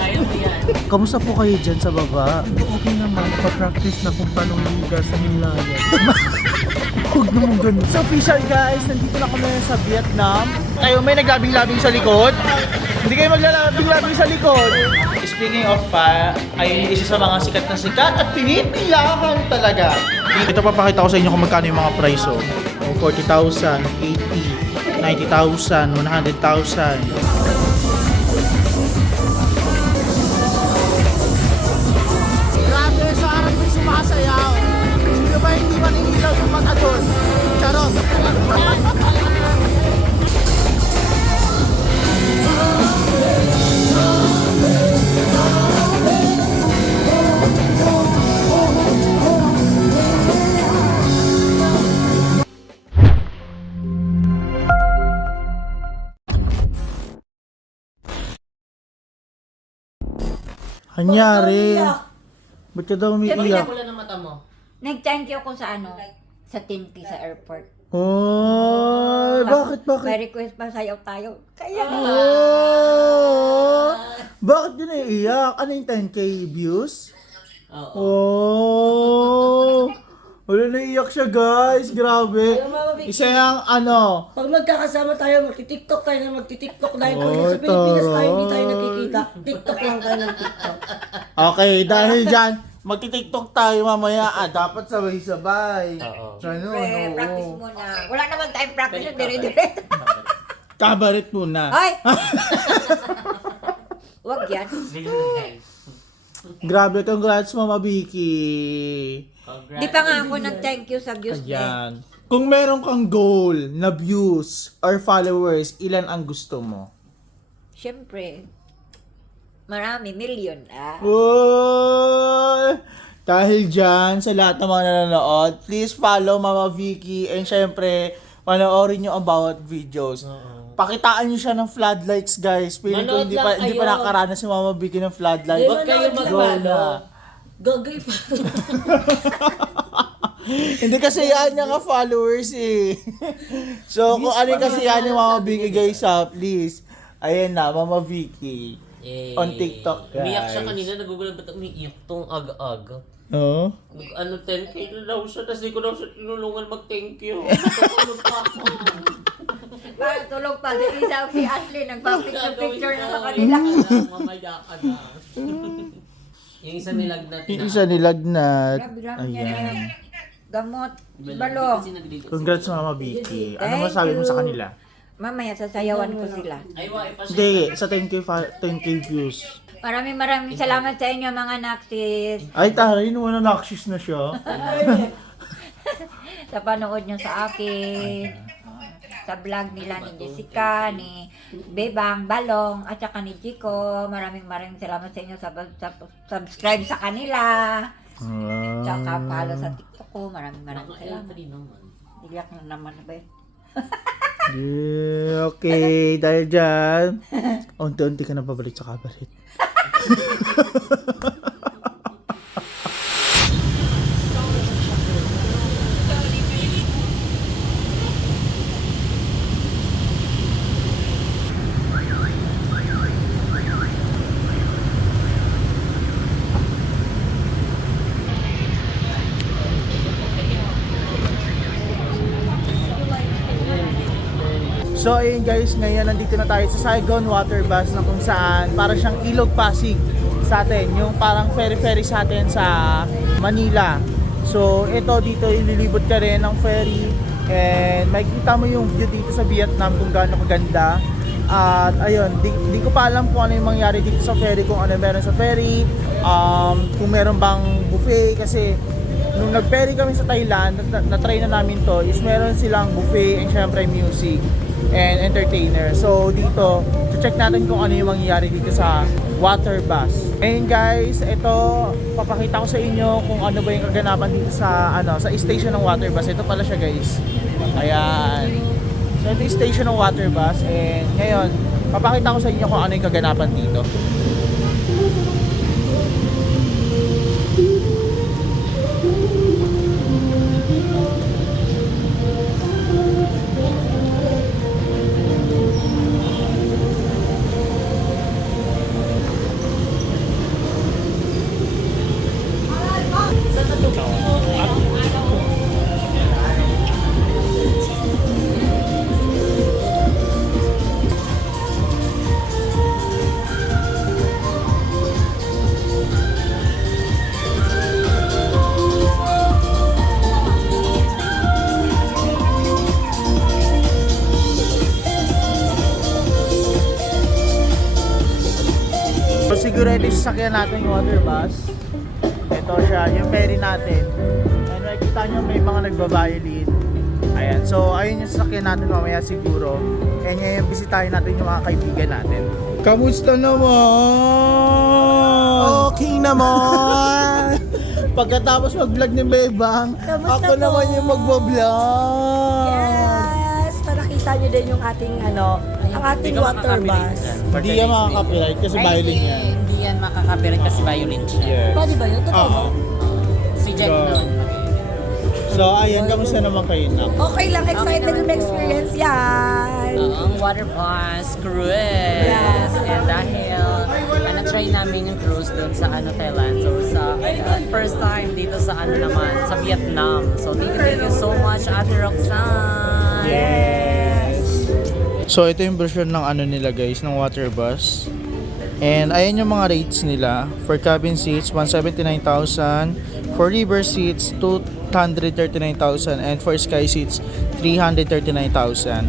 Kaya mo yan. Kamusta po kayo dyan sa baba? Okay naman, pa-practice na kung paano liga sa Himalaya. Huwag naman ganun. So official guys, nandito na kami sa Vietnam. Kayo may naglabing-labing sa likod? Hindi kayo maglalabing-labing sa likod. Speaking of pa, ay isa sa mga sikat na sikat at pinipilahan talaga. Ito papakita ko sa inyo kung magkano yung mga price. Oh. 40,000, 80, 90,000, 100,000. Grabe, sa harap may sumasayaw. Sino ba hindi maninilaw yung mata doon? Charot! Anyari? Ba't ka daw umiiyak? Wala ng mata mo. Nag-thank you ako sa sa Tinpi sa airport. Oh, bakit? May request pa sayaw tayo. Kaya Oh, bakit yun naiiyak? Ano yung 10k views? Oo. Oh, wala naiiyak siya guys, grabe. Isa yung ano, Pag magkakasama tayo, magti-TikTok tayo na magti-TikTok dahil Oh, pag sa Pilipinas tayo, hindi tayo taray. nakikita. TikTok lang tayo ng TikTok. okay, dahil dyan, magti-tiktok tayo mamaya, dapat sabay-sabay. Oo. Ganun, practice oo. muna. Wala naman tayong practice. Dire-dire. Kabaret muna. Ay! Wag yan. Ganyan lang guys. Grabe, congrats Mama Vicky. Congrats. Di pa nga ako nag-thank you sa views din. Ayan. Kung meron kang goal na views or followers, ilan ang gusto mo? Siyempre, marami, million. Uy! Dahil dyan, sa lahat ng mga nanonood, please follow Mama Vicky and syempre, panoorin nyo ang bawat videos. Pakitaan nyo siya ng floodlights, guys. Feeling ko Manood hindi lang pa kayo. nakakaranas si Mama Vicky ng floodlight. Huwag kayo Manood lang. Go mag-follow. na. Gagay pa. Hindi kasi yan niya nga followers eh. So, kung ano yung kasi yan ni Mama Vicky, guys, please. Ayan na, Mama Vicky. Eh, On TikTok, guys. Umiyak siya kanina, nagugulat ba't umiiyak tong aga-aga. Oo. Ano, 10k na daw siya, tapos di ko daw siya tinulungan mag-thank you. Ano pa ako? Parang tulog pa. Si Ashley, nagpa-picture na sa kanila. Mamaya ka na. Yung isa nilagnat Yung isa nilagnat. Grabe niya na Ayan. gamot. Balong. Congrats Mama Vicky. Ano Thank masabi mo sa you. kanila? Mamaya sasayawan ko sila. Ay, wa, ipasya. Hindi, sa 10k views. Maraming salamat sa inyo mga naksis. Ay, taray, naman na nakshis na siya. Sa panood nyo sa akin. Sa vlog nila ni Jessica, ni Bebang, Balong, at saka ni Chico. Maraming salamat sa inyo sa subscribe sa kanila. Tsaka follow sa TikTok ko. Maraming salamat. Iyak na naman ba eh. Yeah, okay, dahil dyan, unti-unti ka na pabalik sa kabaret. So ayun guys, ngayon nandito na tayo sa Saigon Water Bus na kung saan para siyang Ilog Pasig sa atin, yung parang ferry sa atin sa Manila. So ito dito ililibot ka rin ng ferry and makikita mo yung view dito sa Vietnam kung gaano kaganda. At ayun, di ko pa alam kung ano yung mangyari dito sa ferry, kung ano meron sa ferry, kung meron bang buffet kasi nung nag-ferry kami sa Thailand, na-try na namin to, is meron silang buffet and syempre music and entertainer. So dito, check natin kung ano yung mangyayari dito sa water bus. And guys, ito papakita ko sa inyo kung ano ba yung kaganapan dito sa sa station ng water bus. Ito pala siya guys. Ayan. So ito yung station ng water bus and ngayon, papakita ko sa inyo kung ano yung kaganapan dito. ito yung sasakyan natin, water bus. Ito siya, yung ferry natin. And makikita nyo may mga nagbabiolin. Ayan, so ayun yung sasakyan natin mamaya siguro. And ngayon bisitahin natin yung mga kaibigan natin. Kamusta naman? Okay naman! Pagkatapos mag-vlog ni Bebang, Kamusta ako po? naman yung magbablog. Yes! Para nakita nyo din yung ating ang ating water bus. Hindi yan makaka-copyright kasi violin yan. Hindi yan makaka-copyright kasi violin siya. Pwede ba yun? Totoo ba? Si Jet So, nun. So ayan, kamusta naman kayo na? Okay lang, excited yung experience yan. Ang water bus cruise. Yes. And dahil na-try namin yung cruise doon sa Thailand. So sa first time dito sa naman, sa Vietnam. So thank you so much, Ate Roxanne. Yes! So ito yung version ng nila guys, ng water bus. And ayan yung mga rates nila. For cabin seats, 179,000. For river seats, 239,000. And for sky seats, 339,000.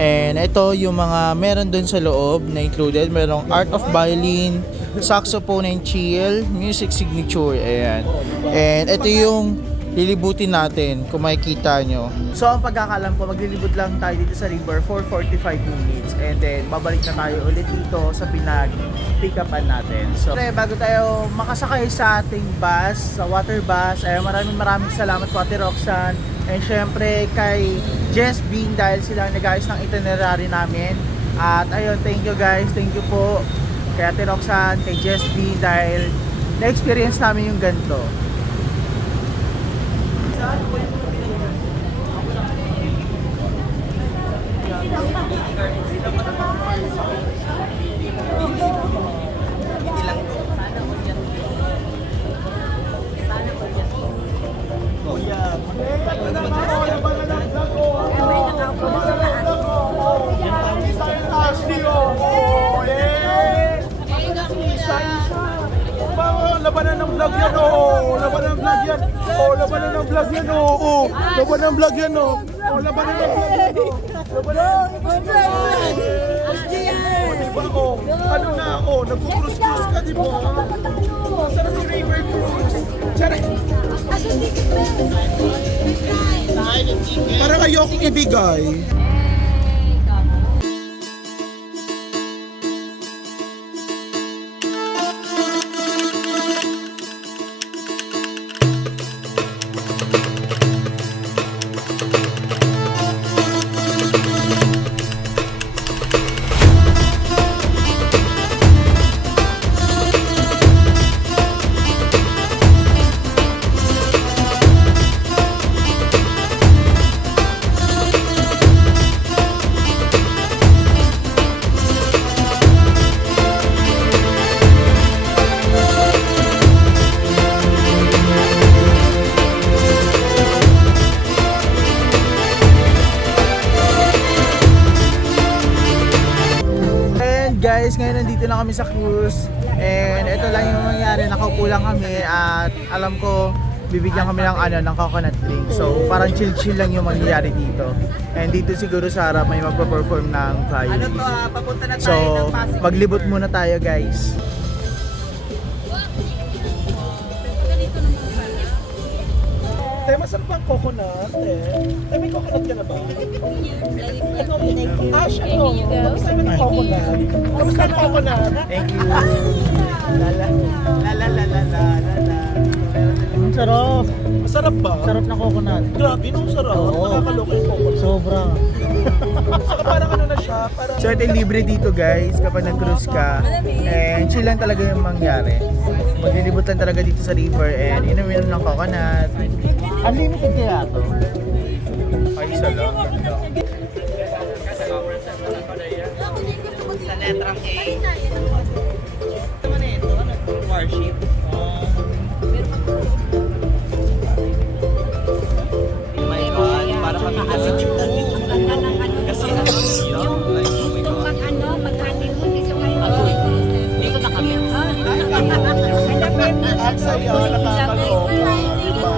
And ito yung mga meron dun sa loob na included. Merong Art of Violin, Saxophone and Chill, Music Signature. Ayan. And ito yung lilibutin natin kung makikita nyo. So ang pagkakalam ko, maglilibot lang tayo dito sa river for 45 minutes. And then babalik na tayo ulit dito sa pinag-pick upan natin. So bago tayo makasakay sa ating bus, sa water bus, maraming salamat po Ate Roxanne. And syempre kay Jess Bean dahil sila ang nag-ayos ng itinerary namin. At ayun, thank you guys, thank you po kay Ate Roxanne, kay Jess Bean dahil na-experience namin yung ganito. Labanan ng vlog yan, oh! Labanan ng vlog yan! Oh, labanan ng vlog yan, oh! Labanan ng vlog yan, oh! Oh, labanan ng vlog yan, oh! Labanan ng vlog yan, oh! Diba, oh? Ano na, oh? Nagpo-cruise-cruise ka, diba? Sana si River Cruise! Charay! Parang ayokong ibigay. Guys, ngayon nandito na kami sa cruise and ito lang yung mangyari, nakaupo lang kami at alam ko bibigyan kami ng ng coconut drink. So parang chill lang yung mangyayari dito. And dito siguro sa harap may magpa-perform ng violin. Papunta na So maglibot muna tayo guys. Tay, masarap ang coconut, Tay, may coconut ka na ba? Ito, siya, no? Kamusta naman ang coconut? Kamusta ang coconut? Thank you. La la la la la la la. Ang sarap. Masarap ba? Sarap na coconut. Grabe, nung sarap. Oo. Nakakaloka yung coconut. Sobra. Saka parang ano na siya, parang... So ito yung libre dito guys kapag nag-cruise ka. And chill lang talaga yung mangyari. Maglilibot lang talaga dito sa river and inumin ng coconut. Unlimited kaya to? Ay, isa lang. Sa letrang A. Ano na ito? Warship. Oh my God, para makakasigip na dito. Kasi dito na kami. Ang saya, nakakaloka. Diba?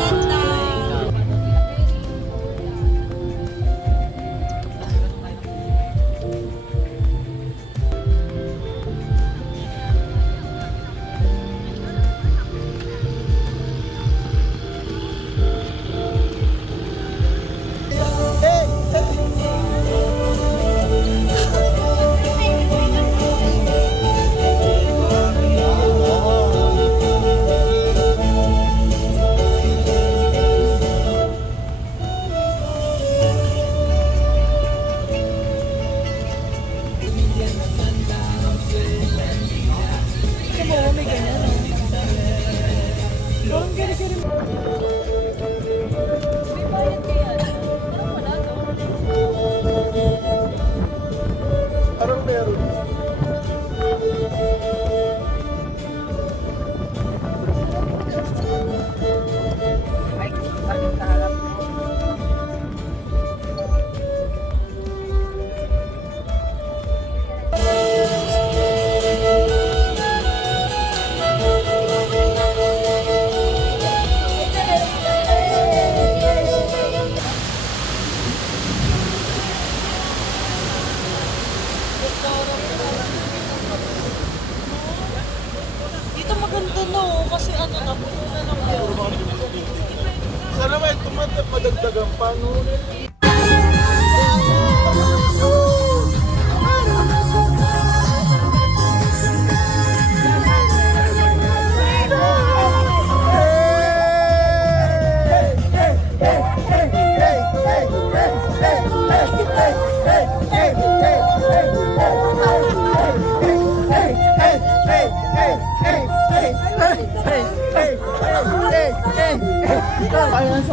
talagang panulit.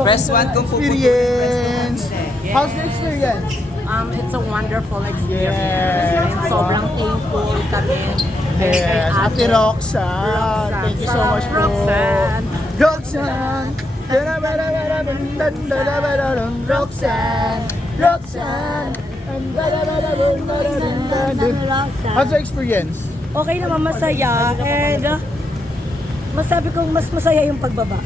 Press 1 kung Experience. How's the experience? It's a wonderful experience. Yes. And sobrang thankful kami. Yes, Ate Roxanne. Thank you so much po. Roxanne. Roxanne. Roxanne. Roxanne. How's the experience? Okay naman, masaya. And masabi kong mas masaya yung pagbaba.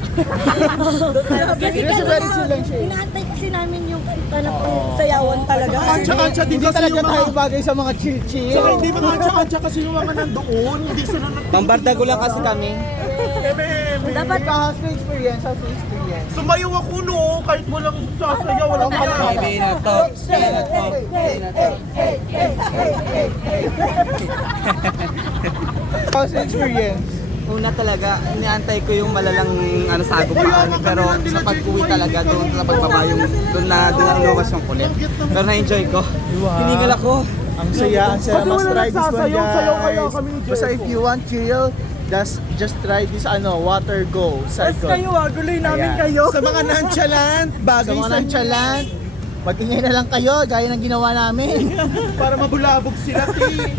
Kasi Kasi very chill lang siya. inaantay kasi namin yung kanta na sayawan talaga. Antsa-antsa din Hindi kasi talaga yung tayo mga... bagay sa mga chill-chill. Saka hindi mga antsa-antsa kasi yung mga nandoon. Hindi sila Pambardago lang kasi kami. Dapat how's the experience? How's the experience? Sumayaw ako no, kahit walang sasayaw, walang kalaw. How's the experience? Una talaga, iniantay ko yung malalang sagupaan. Pero sa pag-uwi talaga, doon sa pagbaba yung doon na luwas yung kulit. Pero na-enjoy ko. Hiningal ako. Ang saya Pati mas wala try this one nagsasayaw-sayaw kaya guys. kami ni Basta Jericho. if you want chill, just try this water go cycle. guloy namin Ayan. kayo. Sa mga nonchalant, Sa bagay mga nonchalant, mag-ingay na lang kayo gaya ng ginawa namin. para mabulabog sila, ti.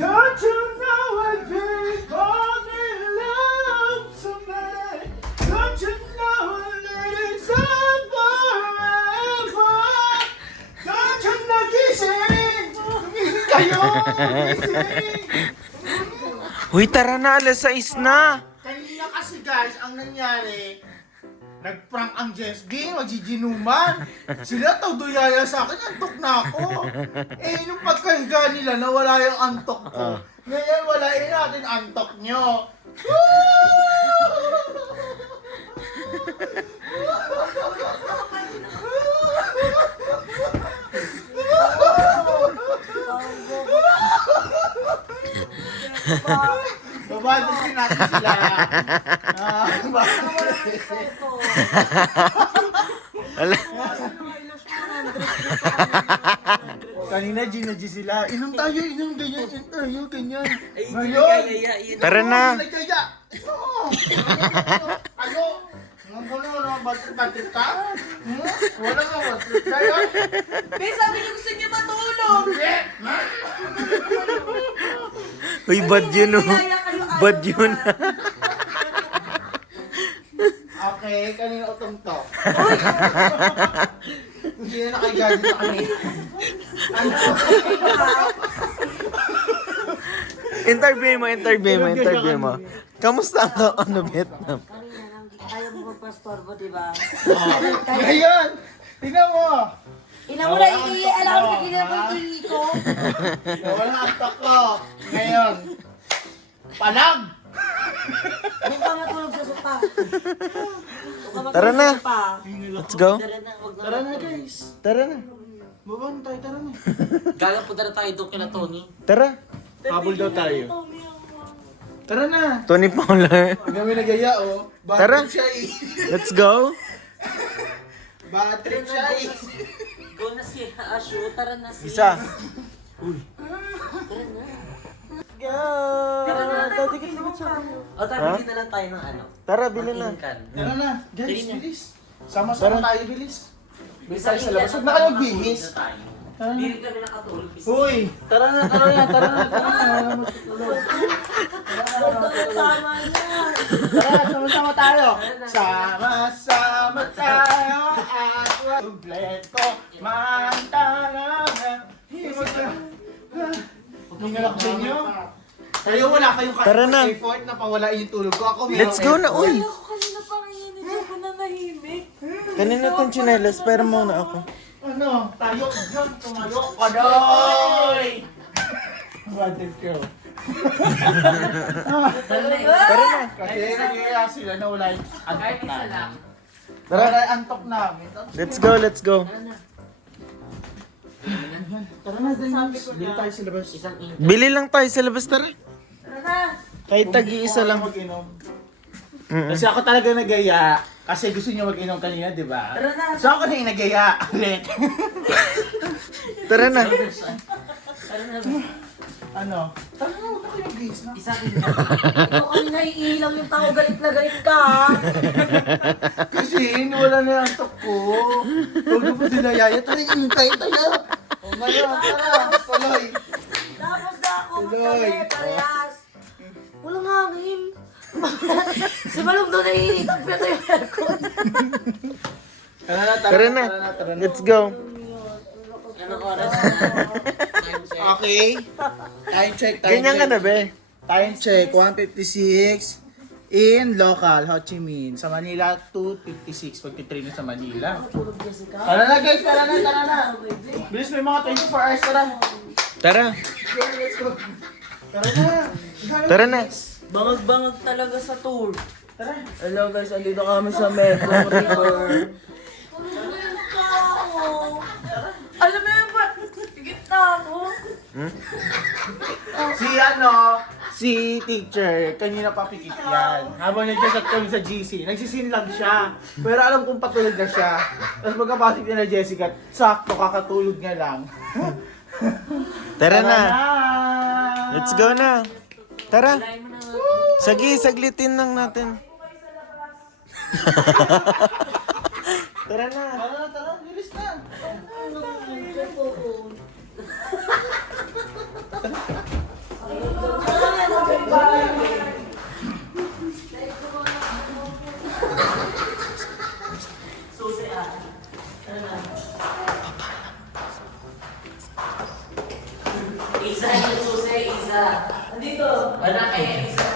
Don't you know I've been called in love someday? Don't you know that it's on forever? Don't you know gising? Gising kayo! Gising! Uy, tara na, alas 6 na. Kanina kasi guys, ang nangyari, nag-prank ang Jess Ging, magjijinuman. Sila tawduyaya sa akin, antok na ako. Nung pagkahiga nila, nawala yung antok ko. Ngayon, walain natin antok nyo. Babalikin natin sila. Kanina G sila. Inom tayo, inom ganyan, inom tayo, ganyan. Ngayon, Tara na. nagkaya. Ano? Ang gulo na, batik ka? Wala nga, batik ka yan. Sabi niyo gusto niyo matulog. Uy, bad yun, oh. Bad yun. Okay, kanina utong to. Hindi na nakaigadi sa kami. Interview mo. Kamusta ang Vietnam? Ayaw mo magpastorbo, di ba? Ngayon, tingnan mo. Ina mo na alam mo na ginagawa ko ko. Wala ang antok ko. Ngayon, panag! Huwag ka matulog sa sopa. Tara na. Let's go. Tara na guys. Tara na. Babaan tayo, tara na. Gala po tayo doon kila Tony. Tara. Habol daw tayo. Tara na. Tony Paula. Hindi kami nagaya oh. Bad Tara. trip siya eh. Let's go. Bad trip siya eh. Go na si Ashu, tara na si... Isa. O tayo, bili na lang tayo ng ano. Tara, bilhin na. Ingkan. Tara na. Guys, bilis. Sama-sama tayo, bilis. Bilis tayo sa labas. Huwag na kayo magbihis. Bili kami nakatulog. Uy, tara na, tara na, tara na, tara na. Tara, sama-sama tayo. Sama-sama tayo at kumpleto man talaga. Hingal ako sa inyo. Kayo wala kayong Tara na. effort na pawalain yung tulog ko. Ako meron Let's go na, uy. Kanina pa ngayon, hindi ko na nahimik. Kanina tong chinelas, pero muna ako. Ano? Tayo dyan, tumayo ka doy! Bad trip ko. Tara na. Kasi nagyaya sila na wala yung antok namin. Tara na, antok namin. Let's go, let's go. Tara na, Dennis. Bili tayo sa labas. Bili lang tayo sa labas, tara. Kahit tag-iisa lang. Mag-inom. Kasi ako talaga nagaya. Kasi gusto niyo mag-inom kanina, di ba? So ako na yung nagaya. Ulit. Tara na. Ano? Tara na, huwag na kayo guys na. Ikaw ang naiilang yung tao, galit na galit ka. ha? Kasi wala na yung antok ko. Huwag na po sila yaya. Tara, intay tayo. O ngayon, tara. Tuloy. Tapos na ako, Tuloy. magkabi, parehas. Walang hangin. Si Balong doon naiinitag pa yung aircon. Tara na, Tara na. tara na. Let's go. Anong oras na? Okay. Time check, Ganyan ka na, be. Time check, 1:56 in local, Ho Chi Minh. Sa Manila, 2:56. Pagtitrain na sa Manila. Tara na guys, tara na. Bilis, may mga 24 hours, tara. Tara. Let's go. Tara na. Tara na. Bangag-bangag talaga sa tour. Tara. Hello guys, andito kami sa Metro River. Alam mo yung ba? Higit na ako. Si teacher, kanina pa pikit yan. Habang nag-chat kami sa GC, nagsisin lang siya. Pero alam kong patulog na siya. Tapos pagkapasok niya na Jessica, sakto kakatulog niya lang. Tara na. na. Let's go na. Tara. Saglitin lang natin. Tara na. Tara, bilis na. Isa yung susi, isa. Andito. Wala kayo, isa.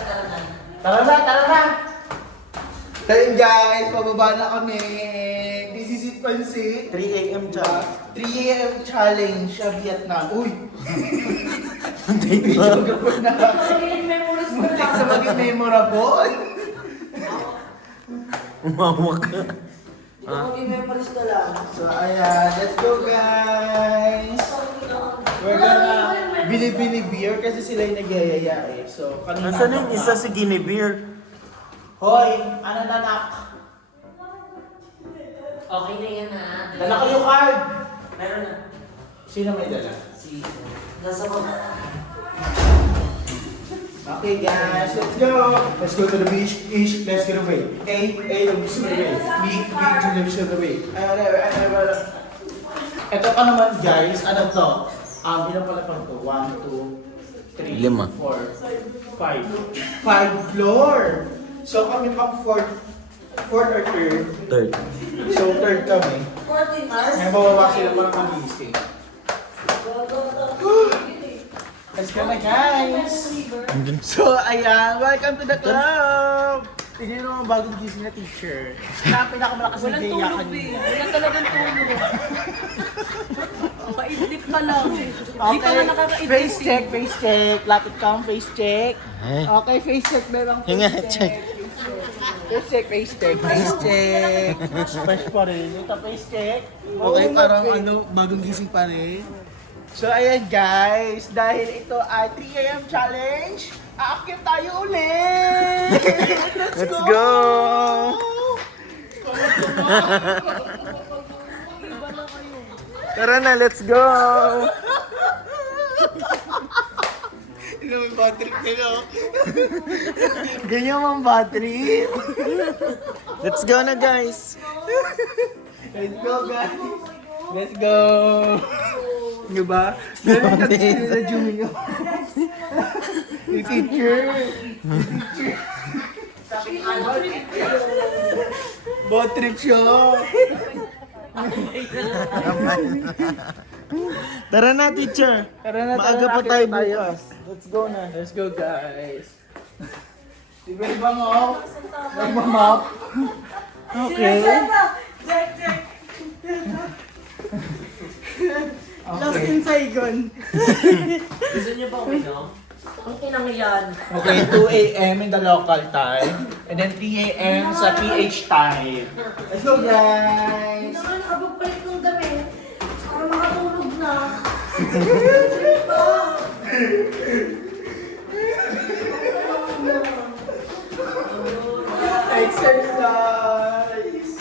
Tara na. Ayun guys, pababa na kami. This is it, Pansit. 3 a.m. challenge. 3 a.m. challenge sa Vietnam. Uy! Date Magagawin na. Muntik na maging memorable. Umawak ka. So ayan, let's go guys. We're gonna bili-bili beer kasi sila yung nagyayaya eh. So kanina. Nasaan yung isa si Guinevere? Hoy, ano nanak? Okay na yan ha. Dala ko yung card. Meron na. Sino may dala? Si... Nasa mga... Okay guys, let's go. Let's go to the beach. Let's get away. A, let's get away. B, let's get away. Ito pa naman guys, ano to? Ilan pala pa to? 1, 2, 3, Lima. 4, 5. 5 floor. So kami pang fourth or third. Third. So third kami. 14 hours? May bababa sila parang mag-i-stay. Let's go na guys! So ayan, welcome to the club! Tignan nyo naman bagong gising na teacher. Siya ang pinakamalakas na gaya kanina. Wala talagang tulog. Paidlip ka lang. Di pa nga Okay, nakakaidlip. face check. Lapit ka ang face check. Ay. Okay, face check. Meron Hinga, face check. check. Face check. Fresh pa rin. Ito face check. Okay, parang ano, bagong gising pa rin. So ayan guys, dahil ito ay 3 a.m. challenge, aakyat tayo ulit! Let's go! Tara na, let's go! Ito may bad trip nila. Ganyan mang bad trip. Let's go na, guys! Let's go guys! Let's go! Di ba? Ganyan ka gusto nila Jumio. Yung teacher. Bad trip siya. Tara na, teacher! Tara na, Maaga pa tayo bukas. Let's go na. Let's go guys. Di ba bang off? Nagmamap. Okay. Gusto niyo ba uminom? Ang inang yan. Okay, 2 a.m. in the local time. And then 3 a.m. sa PH time. Let's go, guys! Hindi naman nakapagpalit ng damit. Para makatulog na. Exercise!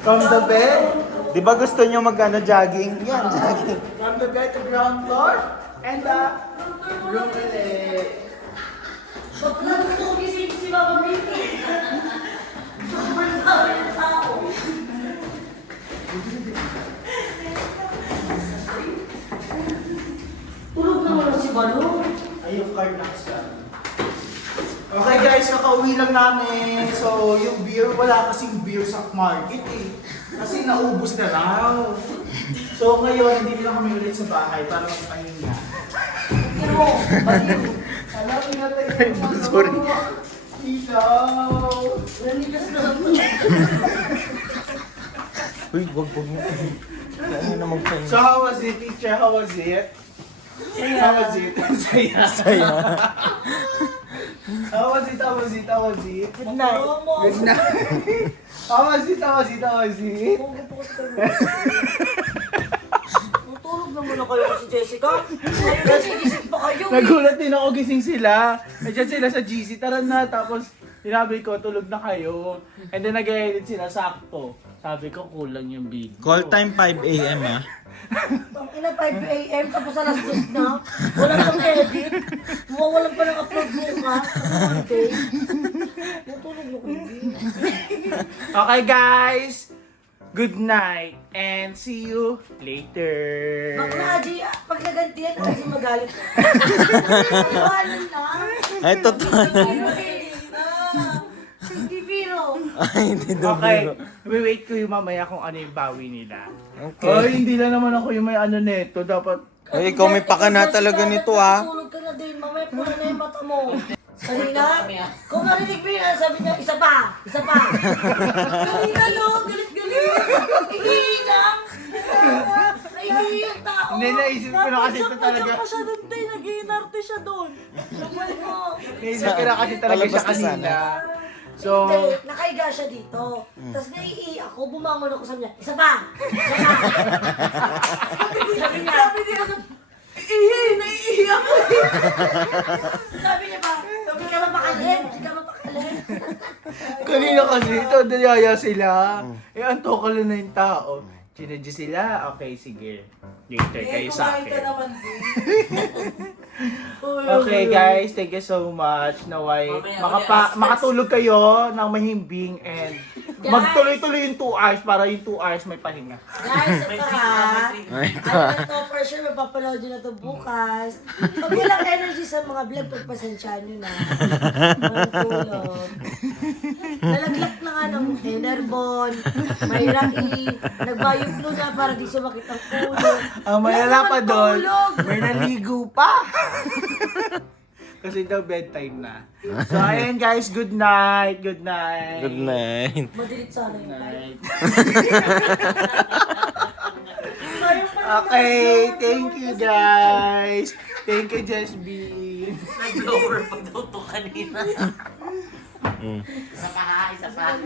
From the bed, Di ba gusto nyo jogging? Yan, jogging. from the bed to ground floor, and the room ulit. Ba't na gusto ko gising si Mama Miki? Sobrang dami ng tao. Tulog na wala si Balong. Ay, yung card na sa... Okay guys, kakauwi lang namin. So, yung beer, wala kasing beer sa market eh. Kasi naubos na raw. So, ngayon, hindi na kami ulit sa bahay para magpahinga. Pero, baliw. Alam, ingatay ko. Sorry. Ilaw. Nanigas na lang. Uy, wag mo. Ano na magpahinga? So, how was it, teacher? How was it? How was it? Saya. Saya. How was it? How was it? How was it? Good night. Good night. How was it? How was it? How was it? Tutulog naman na kayo si Jessica. Kasi gising pa kayo. Nagulat din ako, gising sila. Nandiyan sila sa GC, tara na. Tapos, sinabi ko, tulog na kayo. And then, nag-edit sila, sakto. Sabi ko, kulang yung video. Call time 5 a.m. ah. Ang ina 5 a.m. tapos alas 2 na. Walang pang edit. Mawawalan pa ng upload bukas. Monday. Tutulog mo kayo. Okay, guys. Good night. And see you later. Bakla, Aji, pag nagantiyan, Aji magalit. Iwanan na. Ay, totoo. Hindi biro. Ay, hindi daw Okay. biro. Wait ko yung mamaya kung ano yung bawi nila. Okay. Ay, hindi lang naman ako yung may ano neto. Dapat... Ay, ikaw may pakana talaga nito ah. Tulog ka na din, mamaya pula na yung mata mo. Kanina, kung narinig mo yun, sabi niya, isa pa. Kanina no, galit-galit. Ihilang. Nahihihi yung tao. Hindi, naisip ko na kasi ito talaga. Napasya doon tayo, nag-iinarte siya doon. Sabay mo. Naisip ko na kasi talaga siya Palabas ka kanina. So, Hindi, nakahiga siya dito. Tapos naiihi ako, bumangon ako sa niya. Isa pa! Sabi niya, naiihi ako. Sabi niya pa, hindi ka mapakalin, hindi ka mapakalin. kanina kasi ito, niyaya sila. Eh, antokal na yung tao. Sinadya sila? Okay, sige. Later kayo sa akin. Okay guys, thank you so much. Naway makatulog kayo ng mahimbing and magtuloy-tuloy yung 2 hours para yung 2 hours may pahinga. Guys, ito ha. Ay, ito Ano ah. to, for sure, mapapanood nyo na to bukas. Pag walang energy sa mga vlog, pagpasensyaan nyo na. Matulog. Nalaglak na nga ng Enerbon, may Rai, nagbayog na para di sumakit ang ulo. Ang malala pa Wala naman doon, tulog. may naligo pa. Kasi daw bedtime na. So ayun guys, good night. Good night. Good night. Madilit sana yung Night. Sayang pa naman. Okay, thank you guys. Thank you, Jess B. Nag-blower pa daw to kanina. Isa pa ha, isa pa.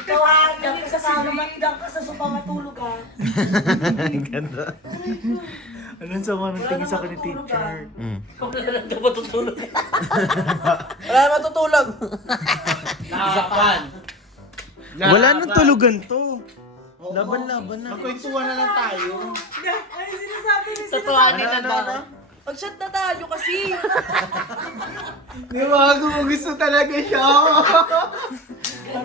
Ikaw ha, diyan ka sa sana, diyan ka sa sopa matulog ha. Ganda. Anong sama ng tingin sa akin ni teacher? Wala lang ka matutulog. Wala matutulog. Nakasapan. Wala nang tulugan to. Laban-laban na. Magkwentuhan na lang tayo. Ay, sinasabi niya. Tatuanin na daw. Mag-shot na tayo kasi. Di ba? Kung gusto talaga siya. Wala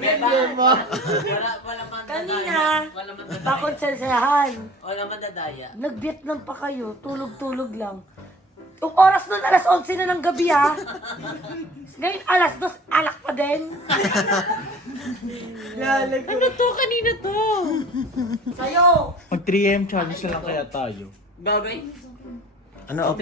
man Kanina, Wala man dadaya. pakonsensahan. Wala man dadaya. Nag-Vietnam pa kayo, tulog-tulog lang. Yung oras nun, alas 11 na ng gabi ha. Ngayon, alas 2, alak pa din. Ano to? Kanina to? Sa'yo. Mag 3am challenge na lang kaya tayo. Gagawin? Ano?